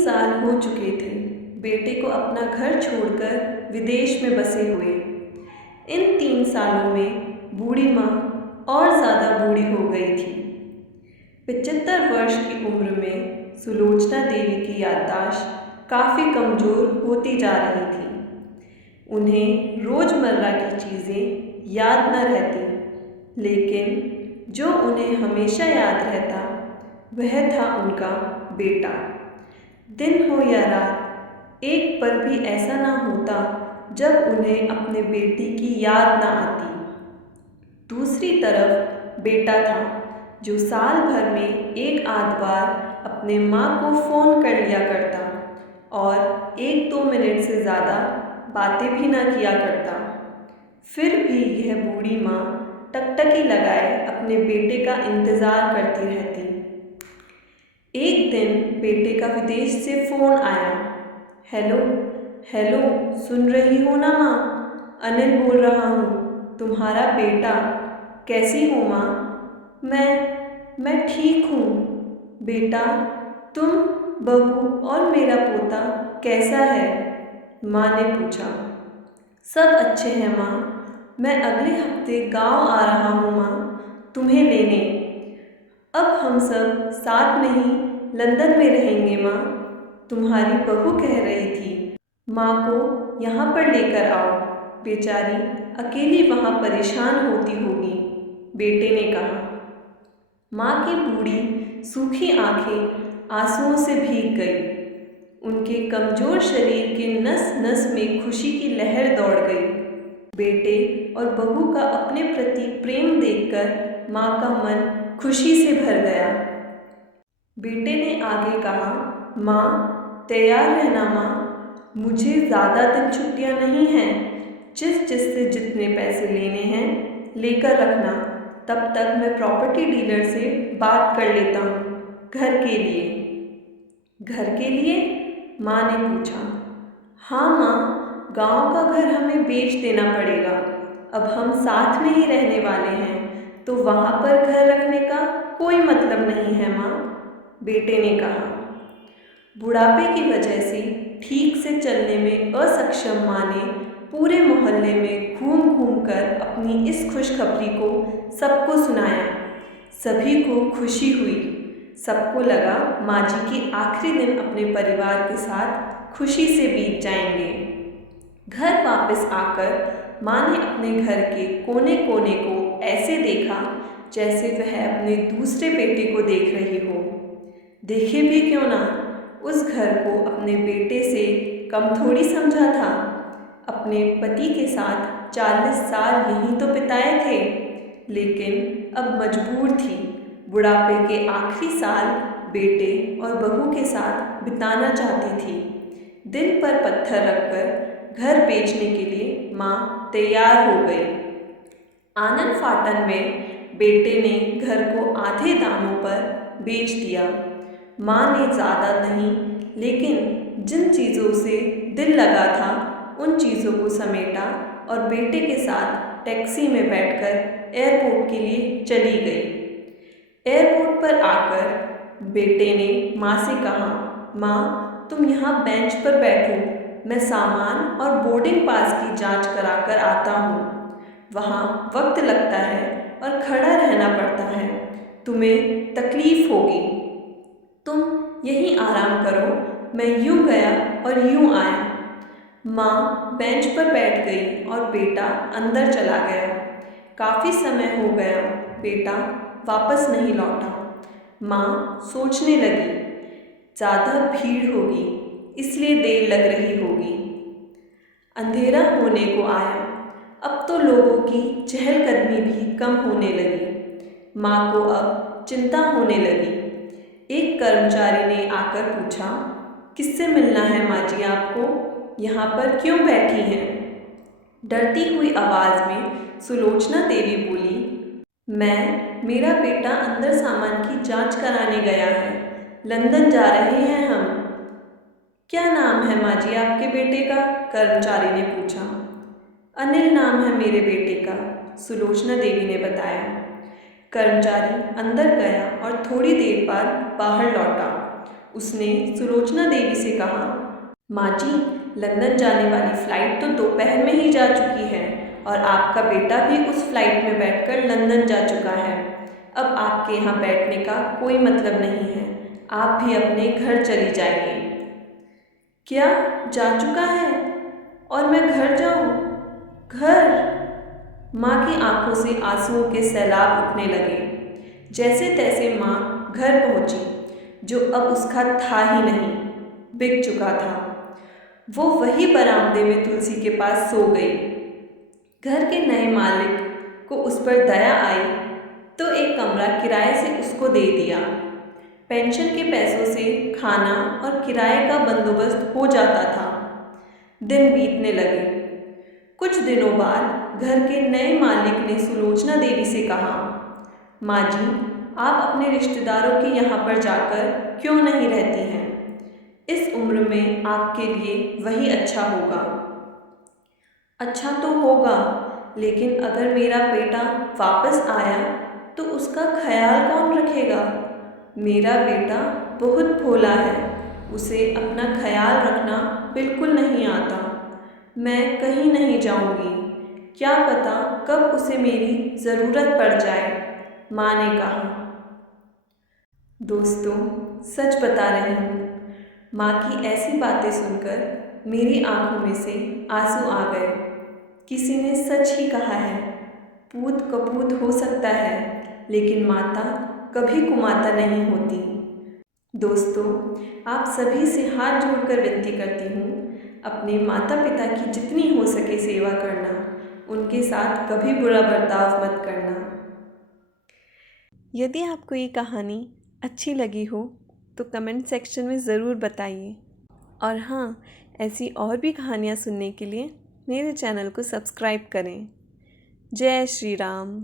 साल हो चुके थे बेटे को अपना घर छोड़कर विदेश में बसे हुए। इन 3 सालों में बूढ़ी माँ और ज़्यादा बूढ़ी हो गई थी। 75 वर्ष की उम्र में सुलोचना देवी की याददाश्त काफ़ी कमज़ोर होती जा रही थी। उन्हें रोज़मर्रा की चीज़ें याद न रहती, लेकिन जो उन्हें हमेशा याद रहता वह था उनका बेटा। दिन हो या रात, एक पल भी ऐसा ना होता जब उन्हें अपने बेटे की याद ना आती। दूसरी तरफ बेटा था जो साल भर में एक आध बार अपने माँ को फ़ोन कर लिया करता और 1-2 मिनट से ज़्यादा बातें भी ना किया करता। फिर भी यह बूढ़ी माँ टकटकी लगाए अपने बेटे का इंतज़ार करती रहती। एक दिन बेटे का विदेश से फ़ोन आया। हेलो हेलो, सुन रही हो ना माँ? अनिल बोल रहा हूँ, तुम्हारा बेटा। कैसी हो माँ? मैं ठीक हूँ बेटा। तुम, बहू और मेरा पोता कैसा है? माँ ने पूछा। सब अच्छे हैं माँ। मैं अगले हफ्ते गांव आ रहा हूँ माँ, तुम्हें लेने। अब हम सब साथ में ही लंदन में रहेंगे माँ। तुम्हारी बहू कह रही थी माँ को यहाँ पर लेकर आओ, बेचारी अकेली वहाँ परेशान होती होगी, बेटे ने कहा। माँ की बूढ़ी सूखी आंखें आंसुओं से भीग गई। उनके कमज़ोर शरीर के नस नस में खुशी की लहर दौड़ गई। बेटे और बहू का अपने प्रति प्रेम देखकर माँ का मन खुशी से भर गया। बेटे ने आगे कहा, माँ तैयार रहना माँ, मुझे ज़्यादा दिन छुट्टियाँ नहीं हैं। जिस से जितने पैसे लेने हैं लेकर रखना, तब तक मैं प्रॉपर्टी डीलर से बात कर लेता हूँ घर के लिए। घर के लिए? माँ ने पूछा। हाँ माँ, गांव का घर हमें बेच देना पड़ेगा। अब हम साथ में ही रहने वाले हैं, तो वहाँ पर घर रखने का कोई मतलब नहीं है माँ, बेटे ने कहा। बुढ़ापे की वजह से ठीक से चलने में असक्षम माँ ने पूरे मोहल्ले में घूम घूम कर अपनी इस खुशखबरी को सबको सुनाया। सभी को खुशी हुई। सबको लगा माँ जी के आखिरी दिन अपने परिवार के साथ खुशी से बीत जाएंगे। घर वापस आकर माँ ने अपने घर के कोने कोने को ऐसे देखा जैसे वह अपने दूसरे बेटे को देख रही हो। देखे भी क्यों ना, उस घर को अपने बेटे से कम थोड़ी समझा था। अपने पति के साथ 40 साल यहीं तो बिताए थे, लेकिन अब मजबूर थी बुढ़ापे के आखिरी साल बेटे और बहू के साथ बिताना चाहती थी। दिल पर पत्थर रखकर घर बेचने के लिए माँ तैयार हो गई। आनन फाटन में बेटे ने घर को आधे दामों पर बेच दिया। माँ ने ज़्यादा नहीं, लेकिन जिन चीज़ों से दिल लगा था उन चीज़ों को समेटा और बेटे के साथ टैक्सी में बैठकर एयरपोर्ट के लिए चली गई। एयरपोर्ट पर आकर बेटे ने माँ से कहा, माँ तुम यहाँ बेंच पर बैठो, मैं सामान और बोर्डिंग पास की जांच करा कर आता हूँ। वहाँ वक्त लगता है और खड़ा रहना पड़ता है, तुम्हें तकलीफ़ होगी। तुम यहीं आराम करो, मैं यूँ गया और यूँ आया। माँ बेंच पर बैठ गई और बेटा अंदर चला गया। काफ़ी समय हो गया, बेटा वापस नहीं लौटा। माँ सोचने लगी, ज़्यादा भीड़ होगी इसलिए देर लग रही होगी। अंधेरा होने को आया। अब तो लोगों की चहलकदमी भी कम होने लगी। माँ को अब चिंता होने लगी। एक कर्मचारी ने आकर पूछा, किससे मिलना है माँ जी आपको? यहाँ पर क्यों बैठी हैं? डरती हुई आवाज़ में सुलोचना देवी बोली, मेरा बेटा अंदर सामान की जांच कराने गया है, लंदन जा रहे हैं हम। क्या नाम है माँ जी आपके बेटे का? कर्मचारी ने पूछा। अनिल नाम है मेरे बेटे का, सुलोचना देवी ने बताया। कर्मचारी अंदर गया और थोड़ी देर बाद बाहर लौटा। उसने सुलोचना देवी से कहा, माँ जी, लंदन जाने वाली फ़्लाइट तो दोपहर में ही जा चुकी है और आपका बेटा भी उस फ्लाइट में बैठकर लंदन जा चुका है। अब आपके यहाँ बैठने का कोई मतलब नहीं है, आप भी अपने घर चली जाइए। क्या, जा चुका है और मैं घर जाऊँ? घर? माँ की आंखों से आंसुओं के सैलाब उठने लगे। जैसे तैसे माँ घर पहुँची, जो अब उसका था ही नहीं, बिक चुका था। वो वही बरामदे में तुलसी के पास सो गई। घर के नए मालिक को उस पर दया आई तो एक कमरा किराए से उसको दे दिया। पेंशन के पैसों से खाना और किराए का बंदोबस्त हो जाता था। दिन बीतने लगे। कुछ दिनों बाद घर के नए मालिक ने सुलोचना देवी से कहा, माँ जी, आप अपने रिश्तेदारों के यहाँ पर जाकर क्यों नहीं रहती हैं? इस उम्र में आपके लिए वही अच्छा होगा। अच्छा तो होगा, लेकिन अगर मेरा बेटा वापस आया तो उसका ख्याल कौन रखेगा? मेरा बेटा बहुत भोला है, उसे अपना ख्याल रखना बिल्कुल नहीं आता। मैं कहीं नहीं जाऊंगी, क्या पता कब उसे मेरी ज़रूरत पड़ जाए, माँ ने कहा। दोस्तों, सच बता रही हूँ, माँ की ऐसी बातें सुनकर मेरी आंखों में से आंसू आ गए। किसी ने सच ही कहा है, पूत कपूत हो सकता है, लेकिन माता कभी कुमाता नहीं होती। दोस्तों, आप सभी से हाथ जोड़कर विनती करती हूँ, अपने माता पिता की जितनी हो सके सेवा करना, उनके साथ कभी बुरा बर्ताव मत करना। यदि आपको ये कहानी अच्छी लगी हो तो कमेंट सेक्शन में ज़रूर बताइए। और हाँ, ऐसी और भी कहानियाँ सुनने के लिए मेरे चैनल को सब्सक्राइब करें। जय श्री राम।